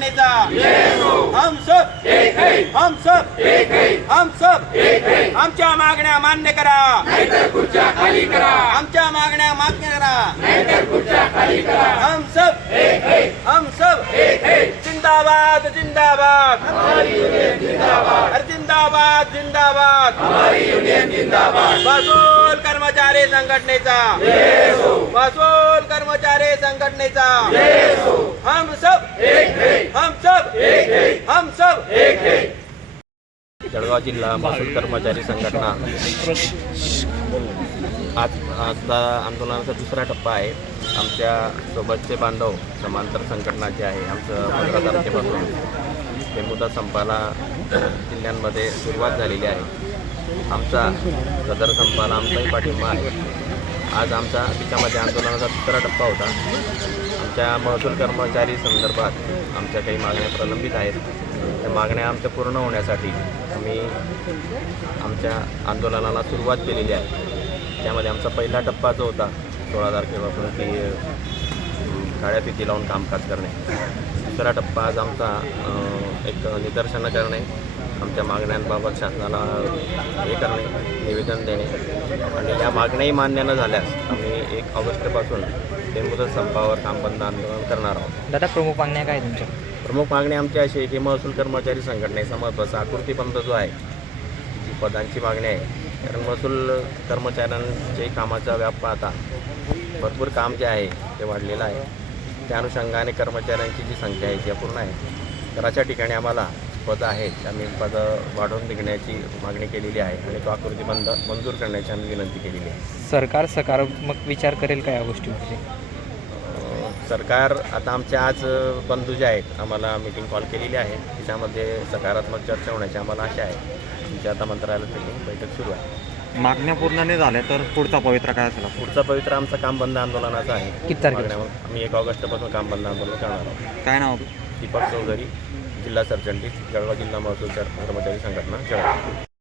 नेता। हम सब हम सब हम सब आमच्या मागण्या मान्य करा। आमच्या मागण्या मान्य करा। हम सब हम सब जिंदाबाद जिंदाबाद। अरे जिंदाबाद जिंदाबाद। महसूल कर्मचारी संघटनेचा। महसूल कर्मचारी संघटनेचा। हम सब एक है हम सब जळगाव जिल्हा महसूल कर्मचारी संघटना. आज आजचा आंदोलनाचा दुसरा टप्पा आहे. आमच्या सोबतचे बांधव समांतर संघटना जे आहे. आमचं पंधरा तारखेपासून ते मुद्दा संपाला जिल्ह्यांमध्ये सुरुवात झालेली आहे. आमचा सदर संपाला आमचाही पाठिंबा आहे. आज आमचा त्याच्यामध्ये आंदोलनाचा दुसरा टप्पा होता. आमच्या महसूल कर्मचारी संदर्भात आमच्या काही मागण्या प्रलंबित आहेत. त्या मागण्या आमच्या पूर्ण होण्यासाठी आम्ही आमच्या आंदोलनाला सुरुवात केलेली आहे. त्यामध्ये आमचा पहिला टप्पा जो होता सोळा तारखेपासून की काळ्या फिती लावून कामकाज करणे. दुसरा टप्पा आज आमचा एक निदर्शनं करणे. आमच्या मागण्यांबाबत शासनाला हे करणे निवेदन देणे. आणि या मागण्याही मान्य न झाल्यास आम्ही एक ऑगस्टपासून ते मुदत संपावर काम बंद आंदोलन करणार आहोत. दादा प्रमुख मागण्या काय तुमच्या? प्रमुख मागणी आमची अशी आहे की महसूल कर्मचारी संघटनेचा महत्त्वाचा आकृतीबंध जो आहे जी पदांची मागणी आहे. कारण महसूल कर्मचाऱ्यांचे कामाचा व्याप पाहता भरपूर काम जे आहे ते वाढलेलं आहे. त्या अनुषंगाने कर्मचाऱ्यांची जी संख्या आहे ती अपूर्ण आहे. तर अशा ठिकाणी आम्हाला पदं आहेत आम्ही पदं वाढवून निघण्याची मागणी केलेली आहे आणि तो आकृतीबंध मंजूर करण्याची आम्ही विनंती केलेली आहे. सरकार सकारात्मक विचार करेल का या गोष्टीमध्ये सरकार आता आमचे आज बंधू जे आहेत आम्हाला मीटिंग कॉल केलेली आहे. त्याच्यामध्ये सकारात्मक चर्चा होण्याची आम्हाला आशा आहे. आमची आता मंत्रालयात मीटिंग बैठक सुरू आहे. मागण्या पूर्ण नाही झाल्या तर पुढचा पवित्रा काय असेल? पुढचा पवित्र आमचा काम बंद आंदोलनाचा आहे. किती आम्ही एक ऑगस्टपासून काम बंद आंदोलन करणार आहोत. काय नाव? दीपक चौधरी जिल्हा सरचिटणीस जळगाव जिल्हा महसूल कर्मचारी संघटना जळगाव.